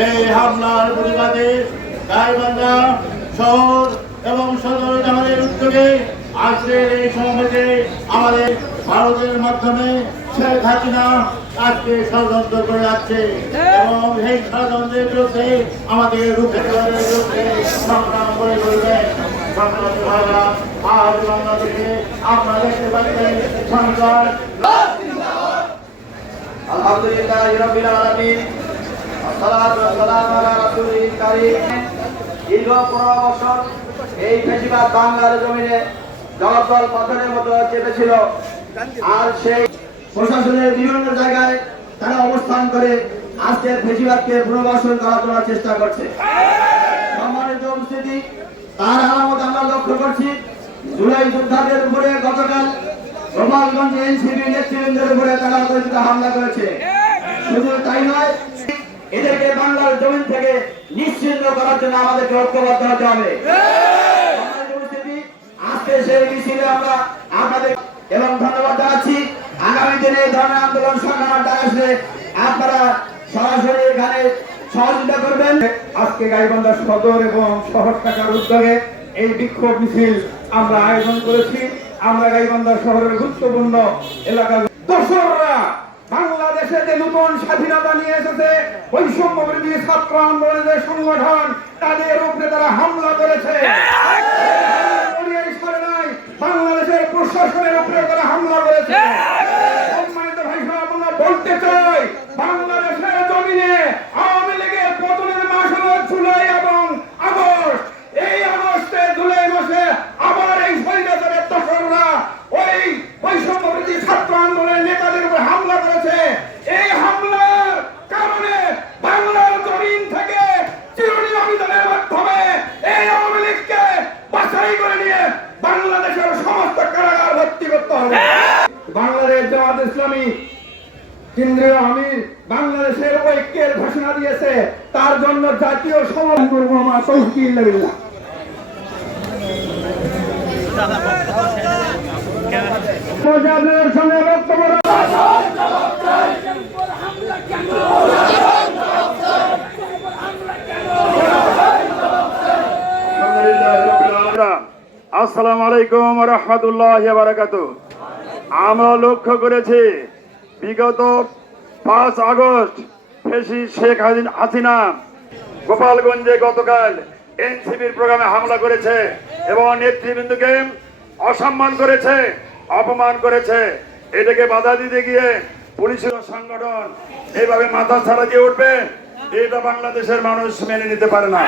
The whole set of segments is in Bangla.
এই হামলার প্রতিবাদে গাইবান্ধা শহর এবং সদর জামাতের উদ্যোগে আজকের এই সমাবেশে আমাদের ভারতের মাধ্যমে শেখ হাসিনা আজকে ষড়যন্ত্র করে যাচ্ছে এবং এই ষড়যন্ত্রের বিরুদ্ধে আমাদের রুখে দেওয়ার বিরুদ্ধে সংগ্রাম করে চলবেন। আজ বাংলাদেশে আপনারা দেখতে পাচ্ছেন সরকার আলহামদুলিল্লাহ রাব্বিল আলামিন আসসালাতু ওয়াসসালামু আলা রাসূলিল কারীম। দীর্ঘ 15 বছর এই ফেসিবাদ বাংলার জমিনে জগদ্দল পাথরের মতো চেপেছিল, আর সেই প্রশাসনের বিভিন্ন জায়গায় তারা অবস্থান করে আজকে ফেসিবাদকে পুনর্বাসন করার জন্য চেষ্টা করছে। সম্মানিত উপস্থিতি, তার আলামত আমরা লক্ষ্য করছি। জুলাই যোদ্ধাদের উপরে গতকাল গোপালগঞ্জ এনসিপি নেতৃবৃন্দের উপরে তারা অতর্কিত হামলা করেছে। শুধু তাই নয়, এদেরকে বাংলার জমিন থেকে নিশ্চিহ্ন করার জন্য আমাদেরকে ঐক্যবদ্ধ হতে হবে। আজকে সেই মিছিলে আমরা আপনাদের এবং ধন্যবাদ জানাচ্ছি। আগামী দিনে এই ধরনের আন্দোলন সংগ্রাম আসলে আপনারা সরাসরি এখানে সহযোগিতা করবেন। আজকে গাইবান্ধা সদর এবং শহর শাখার উদ্যোগে এই বিক্ষোভ মিছিল আমরা আয়োজন করেছি। আমরা গাইবান্ধা শহরের গুরুত্বপূর্ণ এলাকা দোসররা বাংলাদেশে যে নতুন স্বাধীনতা নিয়ে এসেছে, বৈষম্য বিরোধী ছাত্র আন্দোলনের সংগঠন, তাদের উপরে তারা হামলা করেছে। বাংলাদেশের প্রশাসনের উপরে তারা হামলা করেছে। সম্মানিত ভাই সাহেব, আমরা বলতে চাই, বাংলাদেশের জমিনে আওয়ামী লীগের পতনের মাস হলো জুলাই এবং আগস্ট। এই আগস্টে জুলাই মাসে আবার এই স্বৈরাচারের দোসররা ওই বৈষম্য বিরোধী ছাত্র আন্দোলনের নেতাদের উপর হামলা করেছে। এই হামলার কারণে বাংলার জমিন থেকে চিরনির্বাসনের মাধ্যমে এই আওয়ামী লীগকে বাছাই করে নিয়ে বাংলাদেশের সমস্ত কারাগার ভর্তি করতে হবে। বাংলাদেশ জামাত ইসলামী কেন্দ্রীয় আমির বাংলাদেশের ঐক্যের ঘোষণা দিয়েছে, তার জন্য জাতীয় সমাবেশ করব। আমার তৌফিক বিল্লাহ। আপনাদের সঙ্গে বক্তব্য আসসালামু আলাইকুম ওয়া রাহমাতুল্লাহি ওয়া বারাকাতুহু। আমরা লক্ষ্য করেছি বিগত 5 আগস্ট শেখ হাসিনা গোপালগঞ্জে গতকাল এনসিপির প্রোগ্রামে হামলা করেছে এবং নেতৃবৃন্দকে অসম্মান করেছে, অপমান করেছে। এটাকে বাধা দিতে গিয়ে পুলিশের সংগঠন এইভাবে মাথা ছাড়া দিয়ে উঠবে, এটা বাংলাদেশের মানুষ মেনে নিতে পারে না।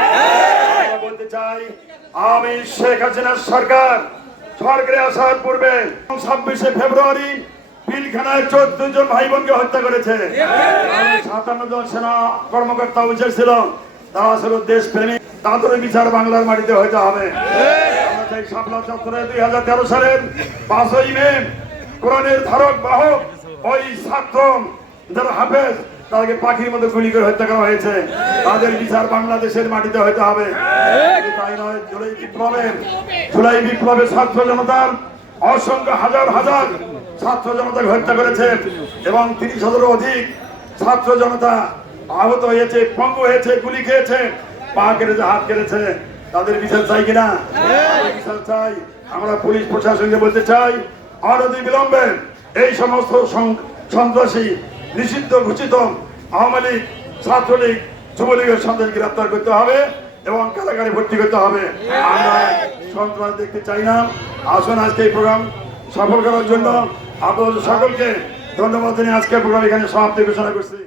বলতে চাই, আমি শেখ হাসিনার সরকারে আসার পূর্বে 26শে ফেব্রুয়ারি পিলখানায় 14 জন ভাই বোনকে হত্যা করেছে। 57 জন সেনা কর্মকর্তা উপস্থিত ছিল। তারা ছিল দেশপ্রেমী, তাদের বিচার বাংলার মাটিতে হইতে হবে। আমরা চাই শাপলা চত্বরে 2013 সালের 5ই মে কোরআনের ধারক বাহক ওই ছাত্র যারা হাফেজ, তাদেরকে পাখির মতো গুলি করে হত্যা করা হয়েছে। তাদের বিচার বাংলাদেশের মাটিতে হইতে হবে। তাই নয়, জুলাই বিপ্লবে ছাত্র জনতার অসংখ্য হাজার হাজার ছাত্র জনতাকে হত্যা করেছে এবং 30,000-এরও অধিক ছাত্র জনতা আহত হয়েছে, পঙ্গু হয়েছে, গুলি খেয়েছে, পা কেটেছে, হাত কেটেছে। তাদের বিচার চাই কিনা? বিচার চাই। আমরা পুলিশ প্রশাসনকে বলতে চাই, অনতি বিলম্বে এই সমস্ত সন্ত্রাসী নিষিদ্ধ ঘোষিত আওয়ামী লীগ, ছাত্রলীগ, যুবলীগের সন্ত্রাস গ্রেফতার করতে হবে এবং কারাগারে ভর্তি করতে হবে। আমরা সন্ত্রাস দেখতে চাই না। আসুন, আজকে এই প্রোগ্রাম সফল করার জন্য আপনাদের সকলকে ধন্যবাদ জানিয়ে আজকের প্রোগ্রাম এখানে সমাপ্তি ঘোষণা করছি।